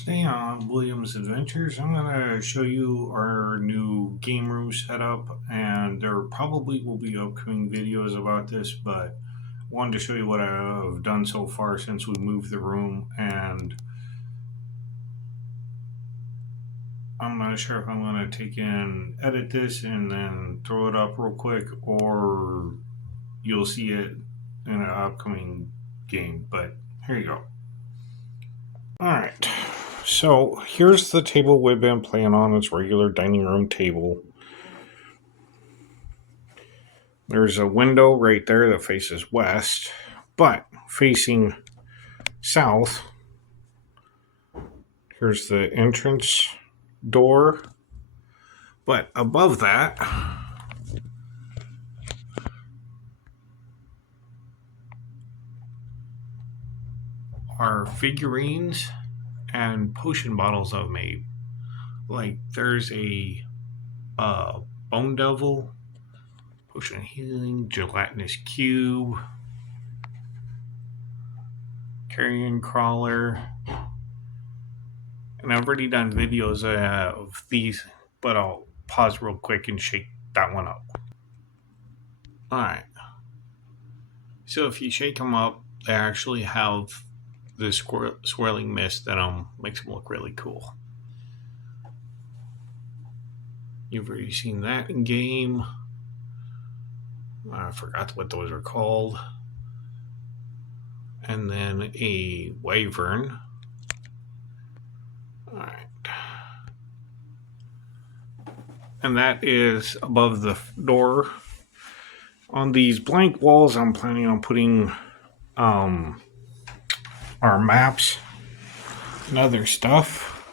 Today on Williams Adventures, I'm going to show you our new game room setup, and there probably will be upcoming videos about this, but I wanted to show you what I've done so far since we moved the room, and I'm not sure if I'm going to take and edit this and then throw it up real quick, or you'll see it in an upcoming game, but here you go. Alright, so here's the table we've been playing on. It's regular dining room table. There's a window right there that faces west, but facing south, here's the entrance door. But above that are figurines and potion bottles I've made. Like there's a Bone Devil, Potion of Healing, Gelatinous Cube, Carrion Crawler. And I've already done videos of these, but I'll pause real quick and shake that one up. Alright. So if you shake them up, they actually have this swirling mist that makes them look really cool. You've already seen that in game. I forgot what those are called. And then a wyvern. Alright. And that is above the door. On these blank walls, I'm planning on putting our maps and other stuff.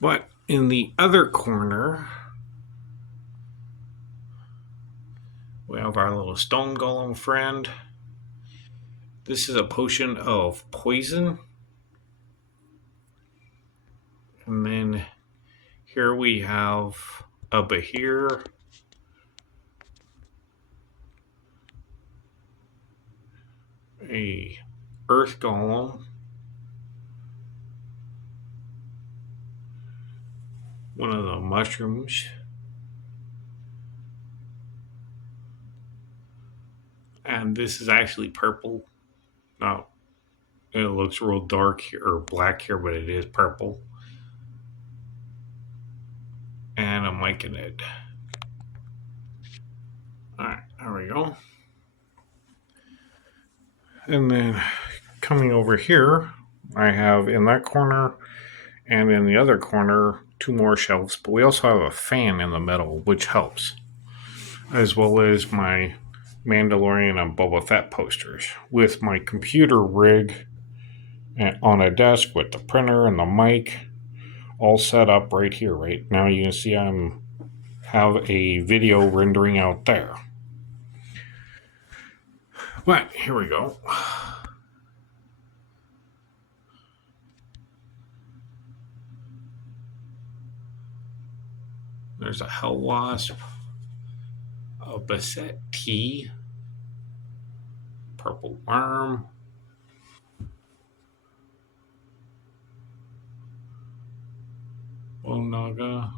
But in the other corner, we have our little stone golem friend. This is a potion of poison. And then here we have a Behir. A earth golem. One of the mushrooms. And this is actually purple. Now, it looks real dark here, or black here, but it is purple. And a Myconid. Alright, there we go. And then coming over here, I have in that corner and in the other corner 2 more shelves, but we also have a fan in the middle, which helps, as well as my Mandalorian and Boba Fett posters, with my computer rig on a desk with the printer and the mic all set up right here. Right now you can see I have a video rendering out there. But here we go. There's a Hell Wasp, a Basset Tea, Purple Worm, Naga.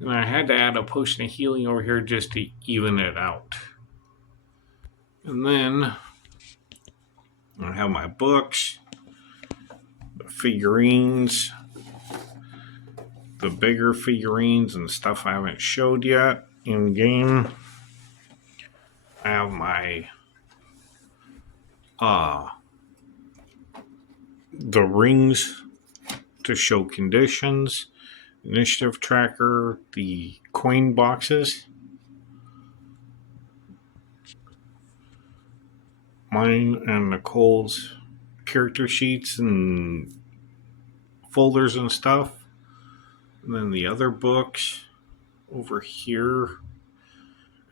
And I had to add a potion of healing over here just to even it out. And then I have my books, the figurines, the bigger figurines and stuff I haven't showed yet in game. I have my the rings to show conditions, initiative tracker, the coin boxes, mine and Nicole's character sheets and folders and stuff, and then the other books over here,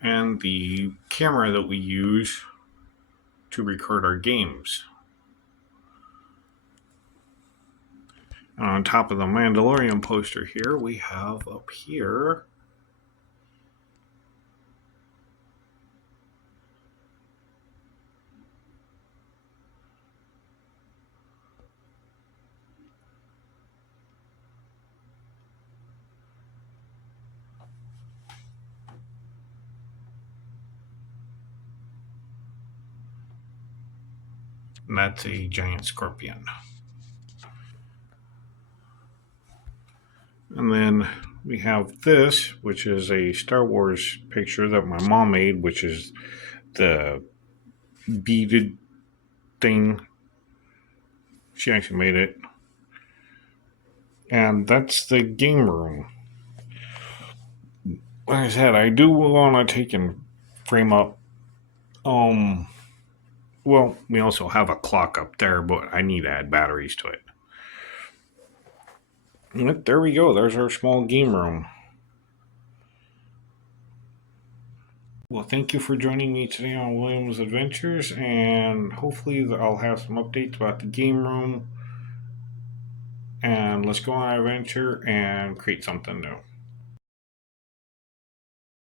and the camera that we use to record our games. And on top of the Mandalorian poster here, we have up here And that's a giant scorpion. And then we have this, which is a Star Wars picture that my mom made, which is the beaded thing. She actually made it. And that's the game room. Like I said, I do want to take and frame up. Um, well, we also have a clock up there, but I need to add batteries to it. Yep, there we go. There's our small game room. Well, thank you for joining me today on William's Adventures, and hopefully I'll have some updates about the game room. And let's go on an adventure and create something new.